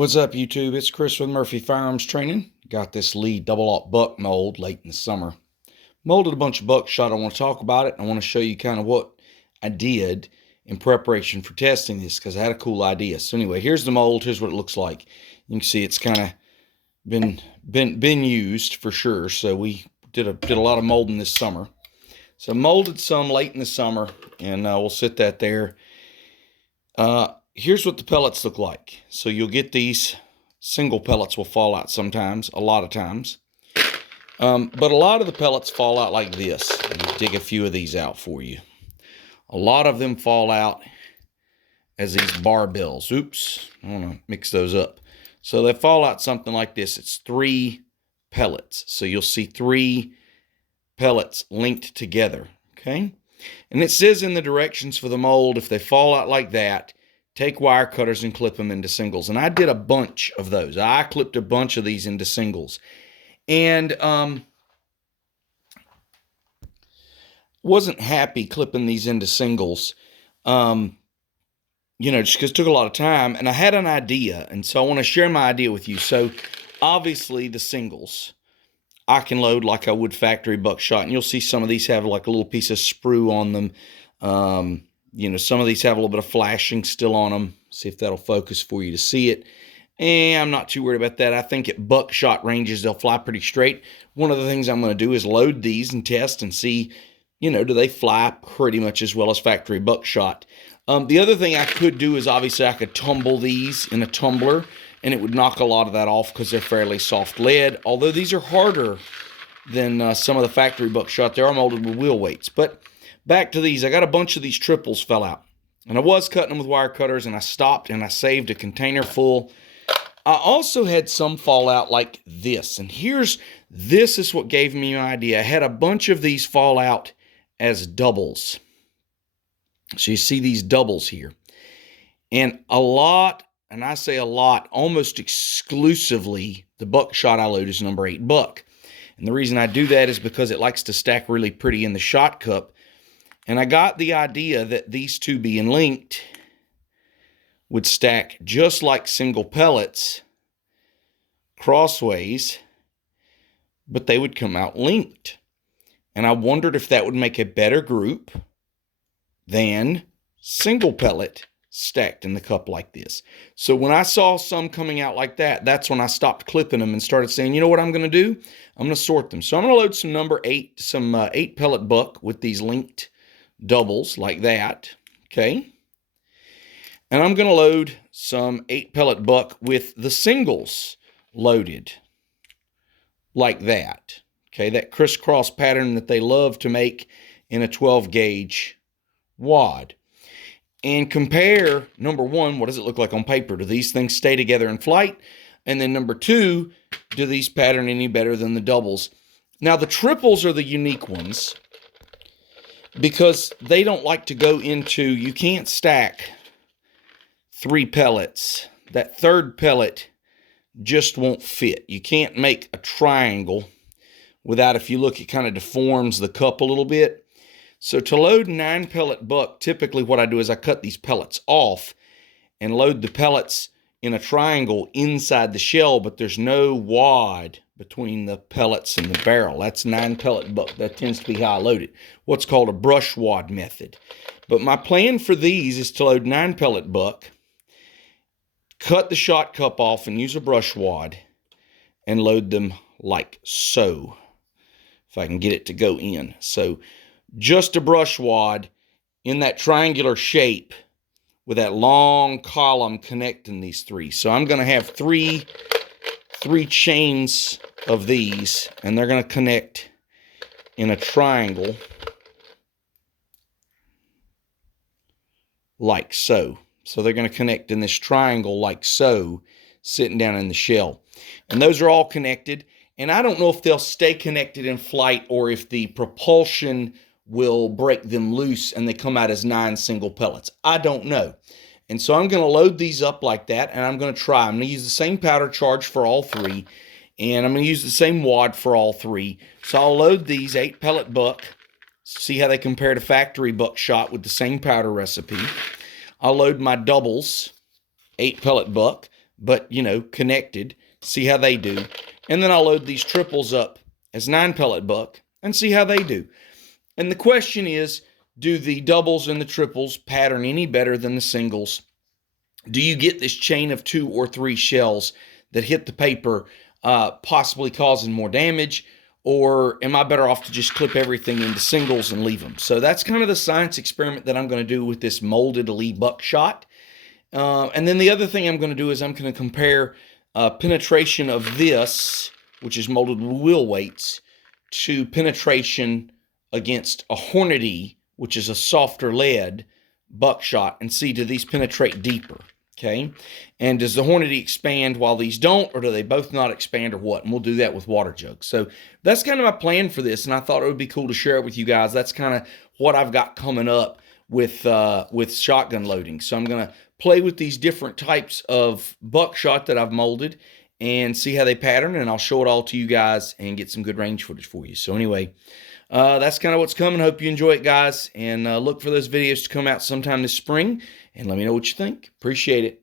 What's up, YouTube? It's Chris with Murphy Firearms Training. Got this Lee double-aught buck mold late in the summer. Molded a bunch of buckshot. I want to talk about it. I want to show you kind of what I did in preparation for testing this because I had a cool idea. So anyway, here's the mold. Here's what it looks like. You can see it's kind of been used for sure. So we did a lot of molding this summer. So molded some late in the summer, and we'll sit that there. Here's what the pellets look like. So you'll get these single pellets will fall out sometimes, a lot of times. But a lot of the pellets fall out like this. Let me dig a few of these out for you. A lot of them fall out as these barbells. Oops, I want to mix those up. So they fall out something like this. It's 3 pellets. So you'll see 3 pellets linked together, okay? And it says in the directions for the mold, if they fall out like that, take wire cutters and clip them into singles. And I did a bunch of those. I clipped a bunch of these into singles. And wasn't happy clipping these into singles, just because it took a lot of time. And I had an idea, and so I want to share my idea with you. So obviously the singles, I can load like I would factory buckshot. And you'll see some of these have like a little piece of sprue on them. Some of these have a little bit of flashing still on them. See if that'll focus for you to see it. And I'm not too worried about that. I think at buckshot ranges, they'll fly pretty straight. One of the things I'm going to do is load these and test and see, do they fly pretty much as well as factory buckshot. The other thing I could do is obviously I could tumble these in a tumbler, and it would knock a lot of that off because they're fairly soft lead. Although these are harder than some of the factory buckshot. They are molded with wheel weights. But back to these, I got a bunch of these triples fell out. And I was cutting them with wire cutters, and I stopped and I saved a container full. I also had some fall out like this. And this is what gave me an idea. I had a bunch of these fall out as doubles. So you see these doubles here. And a lot, and I say a lot, almost exclusively, the buckshot I load is number 8 buck. And the reason I do that is because it likes to stack really pretty in the shot cup. And I got the idea that these two being linked would stack just like single pellets crossways, but they would come out linked. And I wondered if that would make a better group than single pellet stacked in the cup like this. So when I saw some coming out like that, that's when I stopped clipping them and started saying, you know what I'm going to do? I'm going to sort them. So I'm going to load some number 8, some 8 pellet buck with these linked doubles like that, okay? And I'm going to load some 8 pellet buck with the singles loaded like that, okay? That crisscross pattern that they love to make in a 12 gauge wad. And compare, number 1, what does it look like on paper? Do these things stay together in flight? And then number 2, do these pattern any better than the doubles? Now the triples are the unique ones because they don't like to go into, you can't stack 3 pellets. That third pellet just won't fit. You can't make a triangle without, if you look, it kind of deforms the cup a little bit. So to load 9 pellet buck, typically what I do is I cut these pellets off and load the pellets in a triangle inside the shell, but there's no wad between the pellets and the barrel. That's 9 pellet buck. That tends to be how I load it. What's called a brush wad method. But my plan for these is to load 9 pellet buck, cut the shot cup off and use a brush wad and load them like so. If I can get it to go in. So just a brush wad in that triangular shape with that long column connecting these 3. So I'm going to have three chains of these, and they're going to connect in a triangle like so. So they're going to connect in this triangle like so, sitting down in the shell. And those are all connected. And I don't know if they'll stay connected in flight or if the propulsion will break them loose and they come out as 9 single pellets. I don't know. And so I'm going to load these up like that, and I'm going to try. I'm going to use the same powder charge for all 3, and I'm going to use the same wad for all 3. So I'll load these 8 pellet buck, see how they compare to factory buckshot with the same powder recipe. I'll load my doubles, 8 pellet buck, but, you know, connected, see how they do. And then I'll load these triples up as 9-pellet buck and see how they do. And the question is, do the doubles and the triples pattern any better than the singles? Do you get this chain of 2 or 3 shells that hit the paper, possibly causing more damage? Or am I better off to just clip everything into singles and leave them? So that's kind of the science experiment that I'm going to do with this molded Lee buckshot. And then the other thing I'm going to do is I'm going to compare penetration of this, which is molded with wheel weights, to penetration against a Hornady, which is a softer lead buckshot, and see, do these penetrate deeper? Okay, and does the Hornady expand while these don't, or do they both not expand, or what? And we'll do that with water jugs. So that's kind of my plan for this, and I thought it would be cool to share it with you guys. That's kind of what I've got coming up with shotgun loading. So I'm going to play with these different types of buckshot that I've molded and see how they pattern, and I'll show it all to you guys and get some good range footage for you. So anyway, that's kind of what's coming. Hope you enjoy it, guys, and look for those videos to come out sometime this spring, and let me know what you think. Appreciate it.